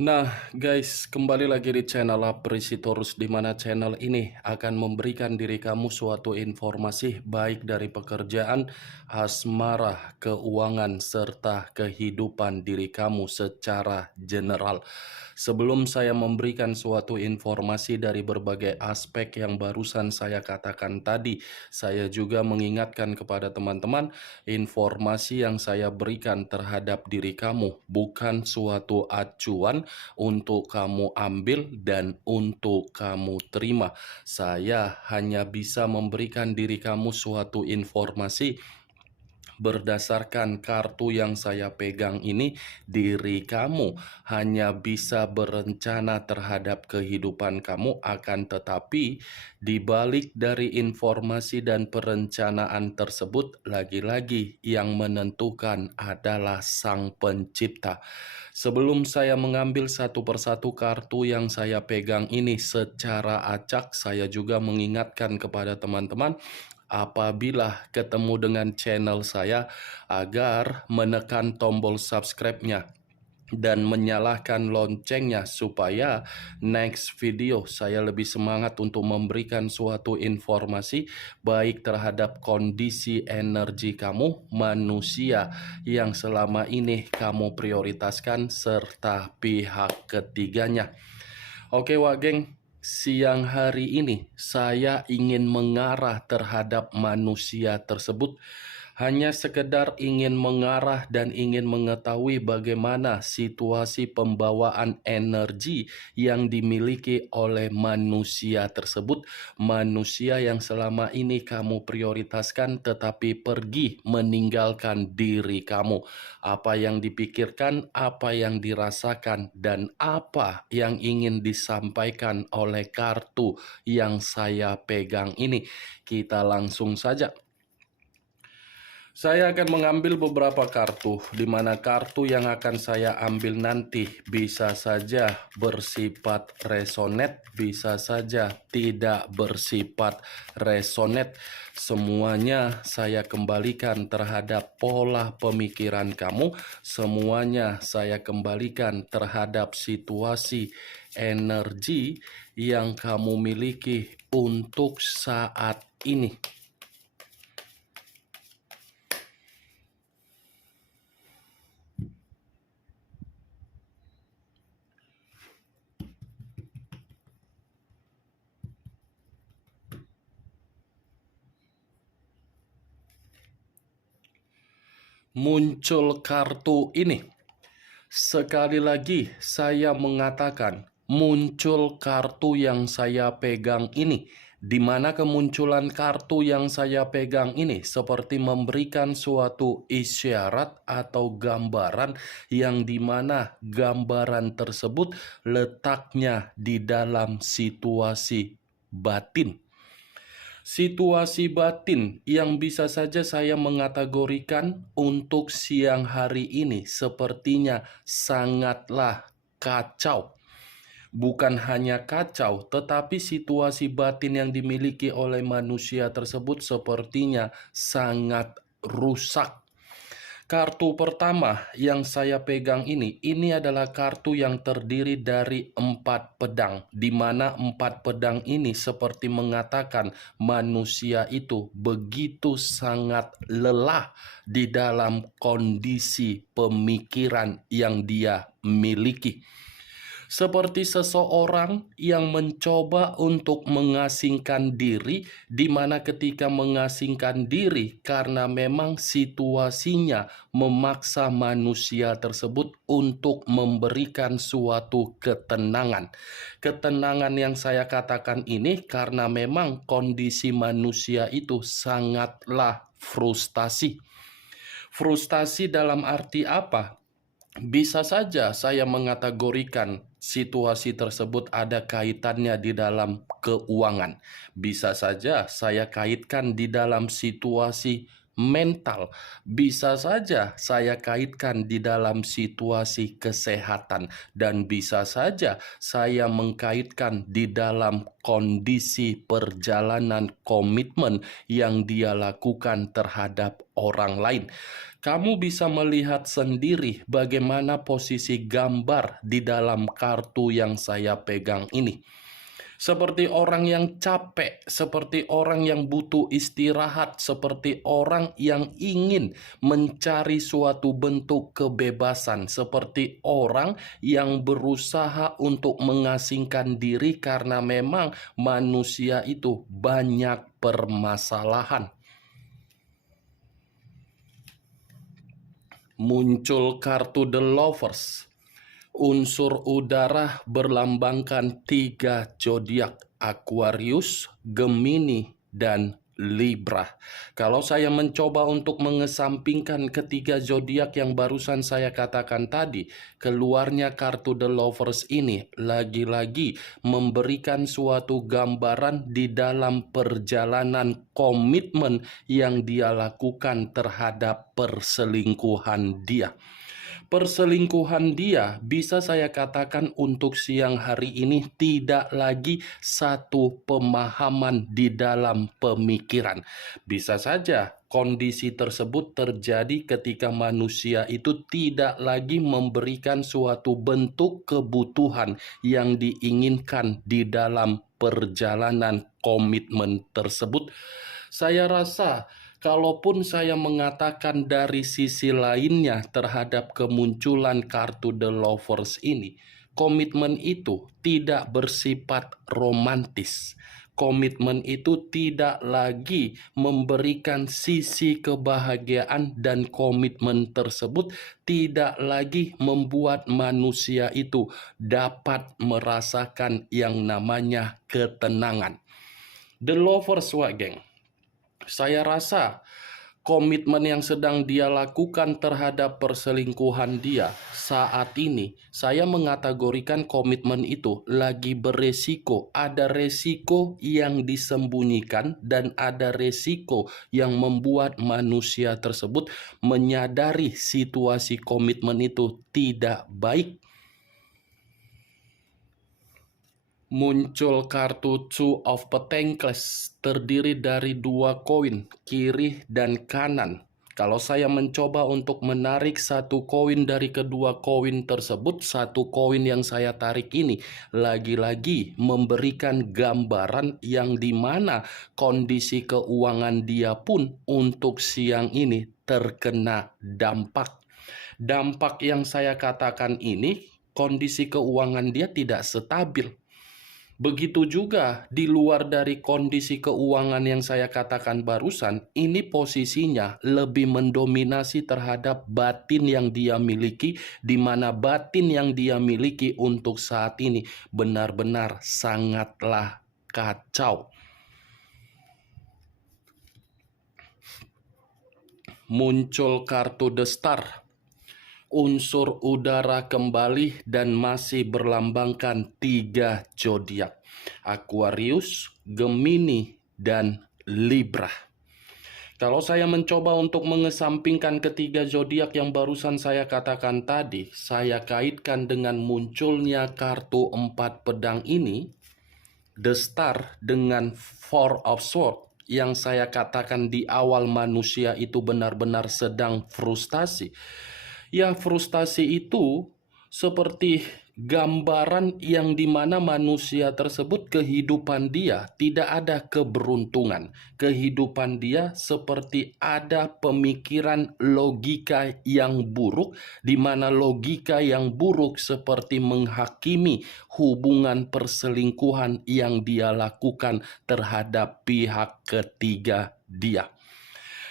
Nah, guys, kembali lagi di channel Apresitorus, di mana channel ini akan memberikan diri kamu suatu informasi baik dari pekerjaan, asmara, keuangan, serta kehidupan diri kamu secara general. Sebelum saya memberikan suatu informasi dari berbagai aspek yang barusan saya katakan tadi, saya juga mengingatkan kepada teman-teman, informasi yang saya berikan terhadap diri kamu bukan suatu acuan untuk kamu ambil dan untuk kamu terima. Saya hanya bisa memberikan diri kamu suatu informasi berdasarkan kartu yang saya pegang ini. Diri kamu hanya bisa berencana terhadap kehidupan kamu, akan tetapi di balik dari informasi dan perencanaan tersebut, lagi-lagi yang menentukan adalah Sang Pencipta. Sebelum saya mengambil satu persatu kartu yang saya pegang ini secara acak, saya juga mengingatkan kepada teman-teman apabila ketemu dengan channel saya agar menekan tombol subscribe-nya dan menyalakan loncengnya supaya next video saya lebih semangat untuk memberikan suatu informasi baik terhadap kondisi energi kamu, manusia yang selama ini kamu prioritaskan, serta pihak ketiganya. Oke Wak Geng, siang hari ini saya ingin mengarah terhadap manusia tersebut. Hanya sekedar ingin mengarah dan ingin mengetahui bagaimana situasi pembawaan energi yang dimiliki oleh manusia tersebut. Manusia yang selama ini kamu prioritaskan tetapi pergi meninggalkan diri kamu. Apa yang dipikirkan, apa yang dirasakan, dan apa yang ingin disampaikan oleh kartu yang saya pegang ini. Kita langsung saja. Saya akan mengambil beberapa kartu, di mana kartu yang akan saya ambil nanti bisa saja bersifat resonate, bisa saja tidak bersifat resonate. Semuanya saya kembalikan terhadap pola pemikiran kamu, semuanya saya kembalikan terhadap situasi energi yang kamu miliki untuk saat ini. Muncul kartu ini. Sekali lagi saya mengatakan, muncul kartu yang saya pegang ini, di mana kemunculan kartu yang saya pegang ini seperti memberikan suatu isyarat atau gambaran, yang dimana gambaran tersebut letaknya di dalam situasi batin. Situasi batin yang bisa saja saya mengategorikan untuk siang hari ini sepertinya sangatlah kacau. Bukan hanya kacau, tetapi situasi batin yang dimiliki oleh manusia tersebut sepertinya sangat rusak. Kartu pertama yang saya pegang ini adalah kartu yang terdiri dari 4 pedang, di mana 4 pedang ini seperti mengatakan manusia itu begitu sangat lelah di dalam kondisi pemikiran yang dia miliki. Seperti seseorang yang mencoba untuk mengasingkan diri, di mana ketika mengasingkan diri karena memang situasinya memaksa manusia tersebut untuk memberikan suatu ketenangan. Ketenangan yang saya katakan ini karena memang kondisi manusia itu sangatlah frustasi. Frustasi dalam arti apa? Bisa saja saya mengategorikan situasi tersebut ada kaitannya di dalam keuangan. Bisa saja saya kaitkan di dalam situasi mental. Bisa saja saya kaitkan di dalam situasi kesehatan, dan bisa saja saya mengkaitkan di dalam kondisi perjalanan komitmen yang dia lakukan terhadap orang lain. Kamu bisa melihat sendiri bagaimana posisi gambar di dalam kartu yang saya pegang ini. Seperti orang yang capek, seperti orang yang butuh istirahat, seperti orang yang ingin mencari suatu bentuk kebebasan, seperti orang yang berusaha untuk mengasingkan diri karena memang manusia itu banyak permasalahan. Muncul kartu The Lovers. Unsur udara berlambangkan 3 zodiak: Aquarius, Gemini, dan Libra. Kalau saya mencoba untuk mengesampingkan ketiga zodiak yang barusan saya katakan tadi, keluarnya kartu The Lovers ini lagi-lagi memberikan suatu gambaran di dalam perjalanan komitmen yang dia lakukan terhadap perselingkuhan dia. Perselingkuhan dia bisa saya katakan untuk siang hari ini tidak lagi satu pemahaman di dalam pemikiran. Bisa saja kondisi tersebut terjadi ketika manusia itu tidak lagi memberikan suatu bentuk kebutuhan yang diinginkan di dalam perjalanan komitmen tersebut. Saya rasa kalaupun saya mengatakan dari sisi lainnya terhadap kemunculan kartu The Lovers ini, komitmen itu tidak bersifat romantis. Komitmen itu tidak lagi memberikan sisi kebahagiaan, dan komitmen tersebut tidak lagi membuat manusia itu dapat merasakan yang namanya ketenangan. The Lovers, geng. Saya rasa komitmen yang sedang dia lakukan terhadap perselingkuhan dia saat ini, saya mengategorikan komitmen itu lagi beresiko. Ada resiko yang disembunyikan dan ada resiko yang membuat manusia tersebut menyadari situasi komitmen itu tidak baik. Muncul kartu Two of Pentacles, terdiri dari 2 koin, kiri dan kanan. Kalau saya mencoba untuk menarik satu koin dari kedua koin tersebut, satu koin yang saya tarik ini lagi-lagi memberikan gambaran yang dimana kondisi keuangan dia pun untuk siang ini terkena dampak. Dampak yang saya katakan ini, kondisi keuangan dia tidak stabil. Begitu juga di luar dari kondisi keuangan yang saya katakan barusan, ini posisinya lebih mendominasi terhadap batin yang dia miliki, di mana batin yang dia miliki untuk saat ini benar-benar sangatlah kacau. Muncul kartu The Star. Unsur udara kembali dan masih berlambangkan 3 zodiak: Aquarius, Gemini, dan Libra. Kalau saya mencoba untuk mengesampingkan ketiga zodiak yang barusan saya katakan tadi, saya kaitkan dengan munculnya kartu 4 pedang ini, The Star dengan Four of Swords, yang saya katakan di awal manusia itu benar-benar sedang frustasi. Ya, frustasi itu seperti gambaran yang dimana manusia tersebut kehidupan dia tidak ada keberuntungan. Kehidupan dia seperti ada pemikiran logika yang buruk, di mana logika yang buruk seperti menghakimi hubungan perselingkuhan yang dia lakukan terhadap pihak ketiga dia.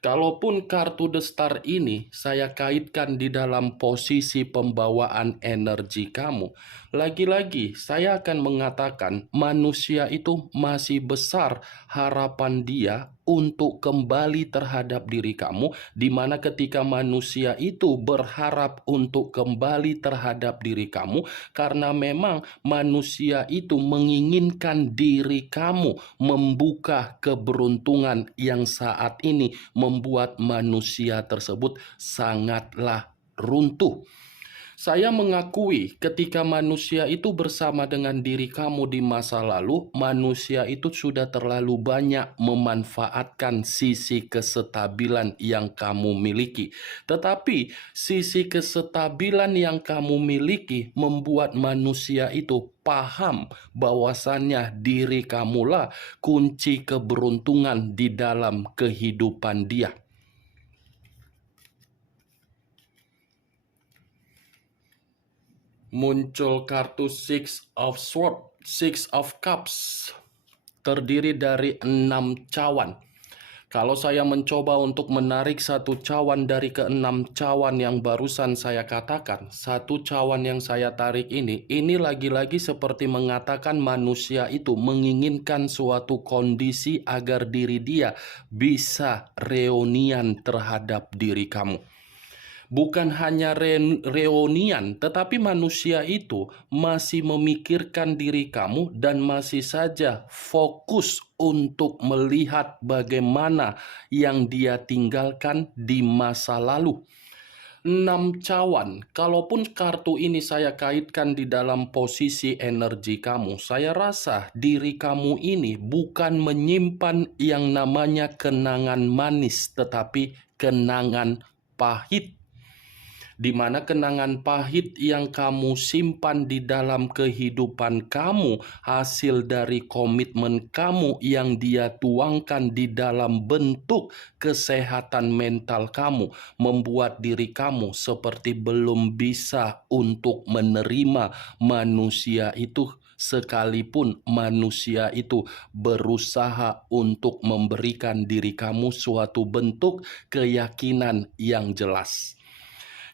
Kalaupun kartu The Star ini saya kaitkan di dalam posisi pembawaan energi kamu, Lagi-lagi, saya akan mengatakan manusia itu masih besar harapan dia untuk kembali terhadap diri kamu, di mana ketika manusia itu berharap untuk kembali terhadap diri kamu, karena memang manusia itu menginginkan diri kamu membuka keberuntungan yang saat ini membuat manusia tersebut sangatlah runtuh. Saya mengakui ketika manusia itu bersama dengan diri kamu di masa lalu, manusia itu sudah terlalu banyak memanfaatkan sisi kesestabilan yang kamu miliki. Tetapi sisi kesestabilan yang kamu miliki membuat manusia itu paham bahwasannya diri kamulah kunci keberuntungan di dalam kehidupan dia. Muncul kartu Six of Swords, Six of Cups, terdiri dari 6 cawan. Kalau saya mencoba untuk menarik satu cawan dari ke-6 cawan yang barusan saya katakan, satu cawan yang saya tarik ini lagi-lagi seperti mengatakan manusia itu menginginkan suatu kondisi agar diri dia bisa reunian terhadap diri kamu. Bukan hanya reunian, tetapi manusia itu masih memikirkan diri kamu dan masih saja fokus untuk melihat bagaimana yang dia tinggalkan di masa lalu. 6 cawan, kalaupun kartu ini saya kaitkan di dalam posisi energi kamu, saya rasa diri kamu ini bukan menyimpan yang namanya kenangan manis, tetapi kenangan pahit, di mana kenangan pahit yang kamu simpan di dalam kehidupan kamu hasil dari komitmen kamu yang dia tuangkan di dalam bentuk kesehatan mental kamu, membuat diri kamu seperti belum bisa untuk menerima manusia itu, sekalipun manusia itu berusaha untuk memberikan diri kamu suatu bentuk keyakinan yang jelas.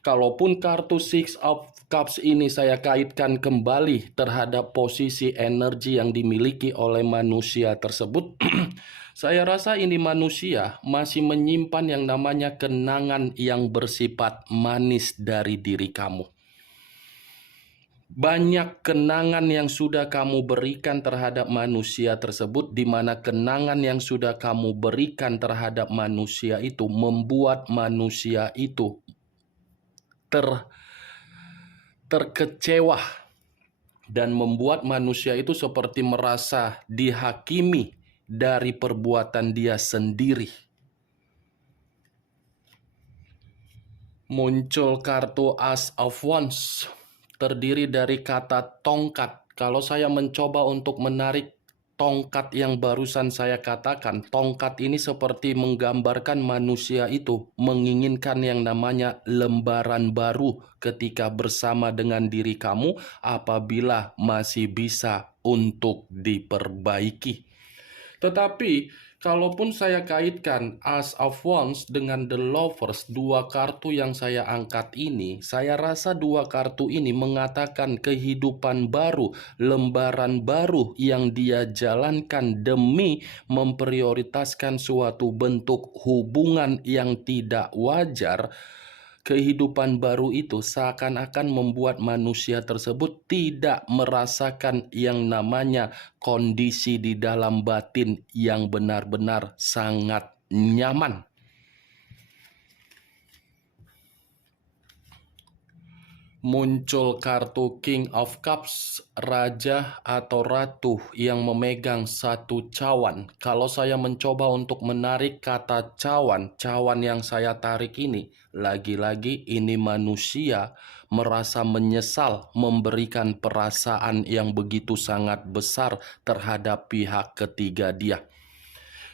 Kalaupun kartu Six of Cups ini saya kaitkan kembali terhadap posisi energi yang dimiliki oleh manusia tersebut, saya rasa ini manusia masih menyimpan yang namanya kenangan yang bersifat manis dari diri kamu. Banyak kenangan yang sudah kamu berikan terhadap manusia tersebut, di mana kenangan yang sudah kamu berikan terhadap manusia itu membuat manusia itu terkecewa dan membuat manusia itu seperti merasa dihakimi dari perbuatan dia sendiri. Muncul kartu Ace of Wands, terdiri dari kata tongkat. Kalau saya mencoba untuk menarik tongkat yang barusan saya katakan, tongkat ini seperti menggambarkan manusia itu menginginkan yang namanya lembaran baru ketika bersama dengan diri kamu apabila masih bisa untuk diperbaiki. Tetapi kalaupun saya kaitkan Ace of Wands dengan The Lovers, dua kartu yang saya angkat ini, saya rasa dua kartu ini mengatakan kehidupan baru, lembaran baru yang dia jalankan demi memprioritaskan suatu bentuk hubungan yang tidak wajar. Kehidupan baru itu seakan-akan membuat manusia tersebut tidak merasakan yang namanya kondisi di dalam batin yang benar-benar sangat nyaman. Muncul kartu King of Cups, raja atau ratu yang memegang satu cawan. Kalau saya mencoba untuk menarik kata cawan, cawan yang saya tarik ini, lagi-lagi ini manusia merasa menyesal memberikan perasaan yang begitu sangat besar terhadap pihak ketiga dia.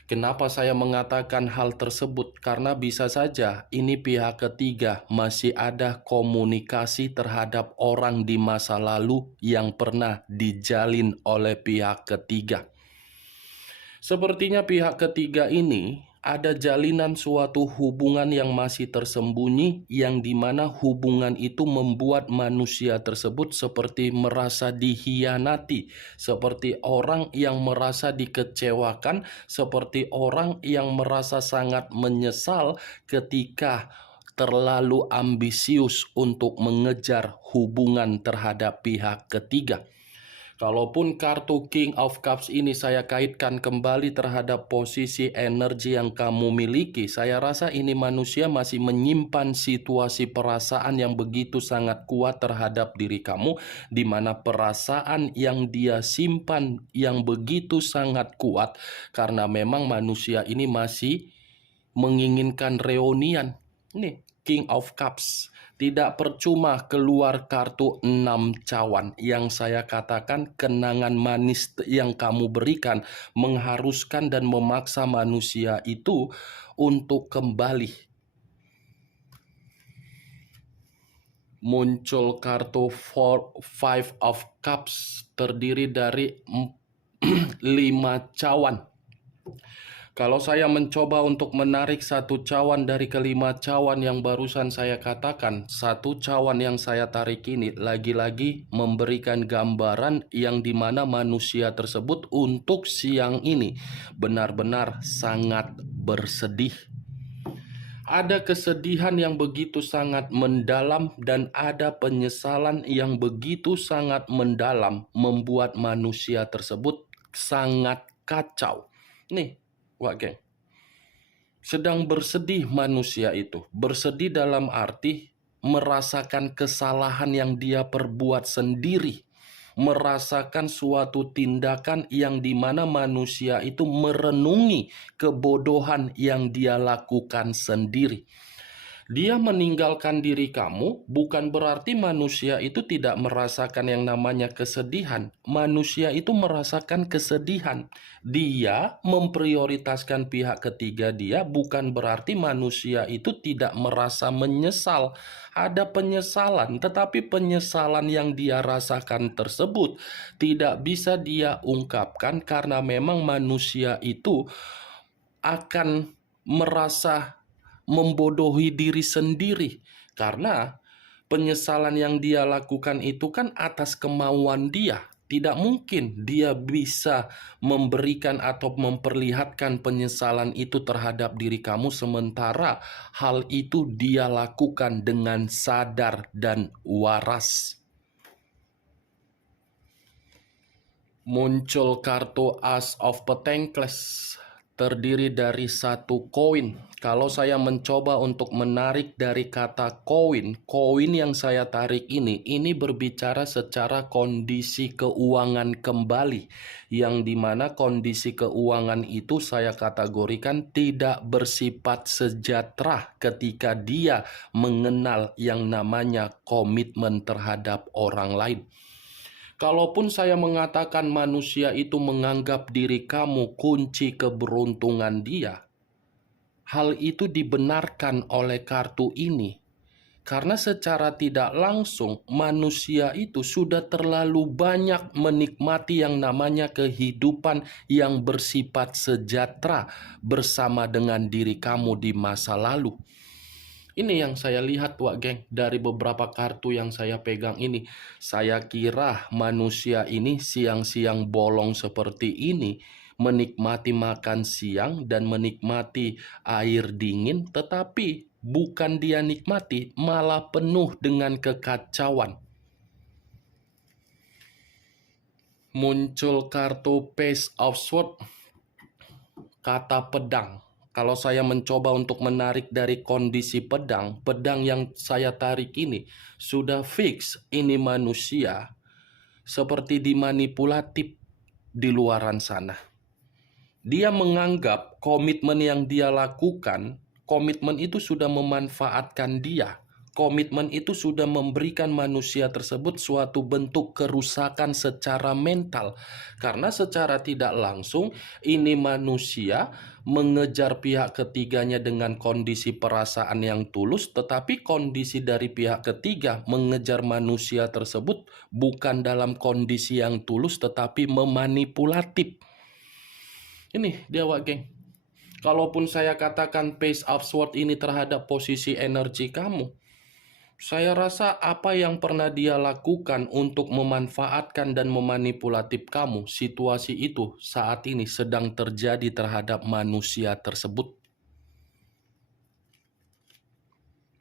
Kenapa saya mengatakan hal tersebut? Karena bisa saja ini pihak ketiga masih ada komunikasi terhadap orang di masa lalu yang pernah dijalin oleh pihak ketiga. Sepertinya pihak ketiga ini ada jalinan suatu hubungan yang masih tersembunyi, yang dimana hubungan itu membuat manusia tersebut seperti merasa dihianati, seperti orang yang merasa dikecewakan, seperti orang yang merasa sangat menyesal ketika terlalu ambisius untuk mengejar hubungan terhadap pihak ketiga. Kalaupun kartu King of Cups ini saya kaitkan kembali terhadap posisi energi yang kamu miliki, saya rasa ini manusia masih menyimpan situasi perasaan yang begitu sangat kuat terhadap diri kamu, di mana perasaan yang dia simpan yang begitu sangat kuat karena memang manusia ini masih menginginkan reunian. Nih, King of Cups. Tidak percuma keluar kartu 6 cawan. Yang saya katakan kenangan manis yang kamu berikan mengharuskan dan memaksa manusia itu untuk kembali. Muncul kartu Five of Cups terdiri dari 5 cawan. Kalau saya mencoba untuk menarik satu cawan dari kelima cawan yang barusan saya katakan, satu cawan yang saya tarik ini lagi-lagi memberikan gambaran yang dimana manusia tersebut untuk siang ini benar-benar sangat bersedih. Ada kesedihan yang begitu sangat mendalam dan ada penyesalan yang begitu sangat mendalam membuat manusia tersebut sangat kacau. Nih, Wak Geng, sedang bersedih manusia itu. Bersedih dalam arti merasakan kesalahan yang dia perbuat sendiri. Merasakan suatu tindakan yang dimana manusia itu merenungi kebodohan yang dia lakukan sendiri. Dia meninggalkan diri kamu bukan berarti manusia itu tidak merasakan yang namanya kesedihan. Manusia itu merasakan kesedihan. Dia memprioritaskan pihak ketiga dia bukan berarti manusia itu tidak merasa menyesal. Ada penyesalan, tetapi penyesalan yang dia rasakan tersebut tidak bisa dia ungkapkan karena memang manusia itu akan merasa membodohi diri sendiri karena penyesalan yang dia lakukan itu kan atas kemauan dia. Tidak mungkin dia bisa memberikan atau memperlihatkan penyesalan itu terhadap diri kamu sementara hal itu dia lakukan dengan sadar dan waras. Muncul kartu Ace of Pentacles terdiri dari satu koin. Kalau saya mencoba untuk menarik dari kata koin, koin yang saya tarik ini berbicara secara kondisi keuangan kembali, yang dimana kondisi keuangan itu saya kategorikan tidak bersifat sejahtera ketika dia mengenal yang namanya komitmen terhadap orang lain. Kalaupun saya mengatakan manusia itu menganggap diri kamu kunci keberuntungan dia, hal itu dibenarkan oleh kartu ini. Karena secara tidak langsung manusia itu sudah terlalu banyak menikmati yang namanya kehidupan yang bersifat sejahtera bersama dengan diri kamu di masa lalu. Ini yang saya lihat, Wak Geng, dari beberapa kartu yang saya pegang ini. Saya kira manusia ini siang-siang bolong seperti ini menikmati makan siang dan menikmati air dingin, tetapi bukan dia nikmati, malah penuh dengan kekacauan. Muncul kartu Page of Swords, kata pedang. Kalau saya mencoba untuk menarik dari kondisi pedang, pedang yang saya tarik ini sudah fix ini manusia seperti dimanipulatif di luaran sana. Dia menganggap komitmen yang dia lakukan, komitmen itu sudah memanfaatkan dia. Komitmen itu sudah memberikan manusia tersebut suatu bentuk kerusakan secara mental. Karena secara tidak langsung ini manusia mengejar pihak ketiganya dengan kondisi perasaan yang tulus, tetapi kondisi dari pihak ketiga mengejar manusia tersebut bukan dalam kondisi yang tulus tetapi memanipulatif. Ini dia, Wak Geng. Kalaupun saya katakan pace upward ini terhadap posisi energi kamu, saya rasa apa yang pernah dia lakukan untuk memanfaatkan dan memanipulatif kamu, situasi itu saat ini sedang terjadi terhadap manusia tersebut.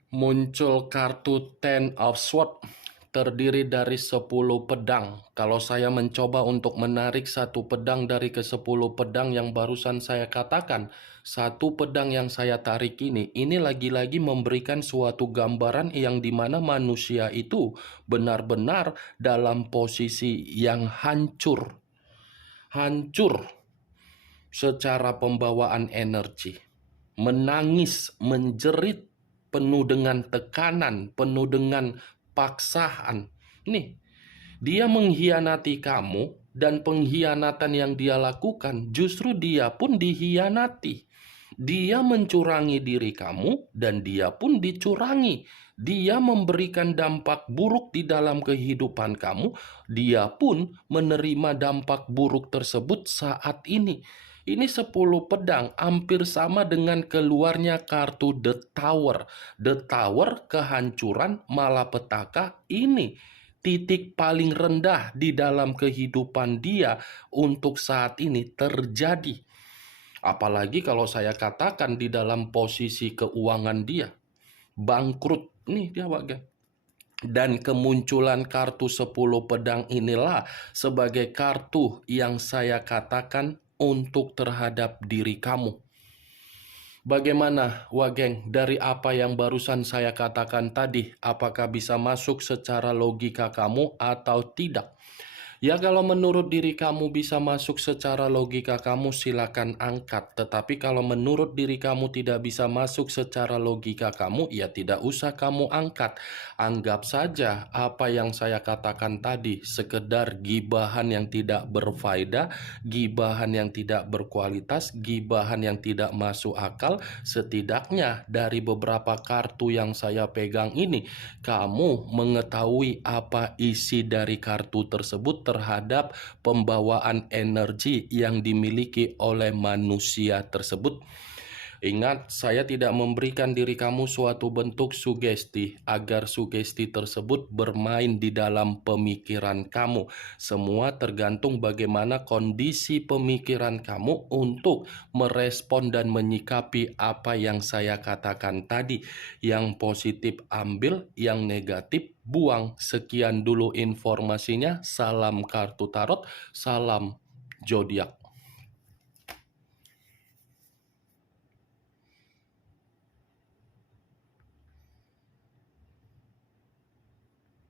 Muncul kartu Ten of Swords, terdiri dari 10 pedang. Kalau saya mencoba untuk menarik satu pedang dari ke-10 pedang yang barusan saya katakan, satu pedang yang saya tarik ini lagi-lagi memberikan suatu gambaran yang dimana manusia itu benar-benar dalam posisi yang hancur. Hancur secara pembawaan energi. Menangis, menjerit, penuh dengan tekanan, penuh dengan paksaan. Nih, dia mengkhianati kamu dan pengkhianatan yang dia lakukan justru dia pun dikhianati. Dia mencurangi diri kamu dan dia pun dicurangi. Dia memberikan dampak buruk di dalam kehidupan kamu, dia pun menerima dampak buruk tersebut saat ini. Ini 10 pedang hampir sama dengan keluarnya kartu The Tower. The Tower, kehancuran, malapetaka, ini titik paling rendah di dalam kehidupan dia untuk saat ini terjadi. Apalagi kalau saya katakan di dalam posisi keuangan dia bangkrut. Nih dia bagian. Dan kemunculan kartu 10 pedang inilah sebagai kartu yang saya katakan untuk terhadap diri kamu. Bagaimana, Wageng, dari apa yang barusan saya katakan tadi? Apakah bisa masuk secara logika kamu atau tidak? Ya, kalau menurut diri kamu bisa masuk secara logika kamu, silakan angkat. Tetapi kalau menurut diri kamu tidak bisa masuk secara logika kamu, ya tidak usah kamu angkat. Anggap saja apa yang saya katakan tadi sekedar gibahan yang tidak berfaedah, gibahan yang tidak berkualitas, gibahan yang tidak masuk akal. Setidaknya dari beberapa kartu yang saya pegang ini, kamu mengetahui apa isi dari kartu tersebut terhadap pembawaan energi yang dimiliki oleh manusia tersebut. Ingat, saya tidak memberikan diri kamu suatu bentuk sugesti agar sugesti tersebut bermain di dalam pemikiran kamu. Semua tergantung bagaimana kondisi pemikiran kamu untuk merespon dan menyikapi apa yang saya katakan tadi. Yang positif ambil, yang negatif buang. Sekian dulu informasinya. Salam kartu tarot, salam zodiak.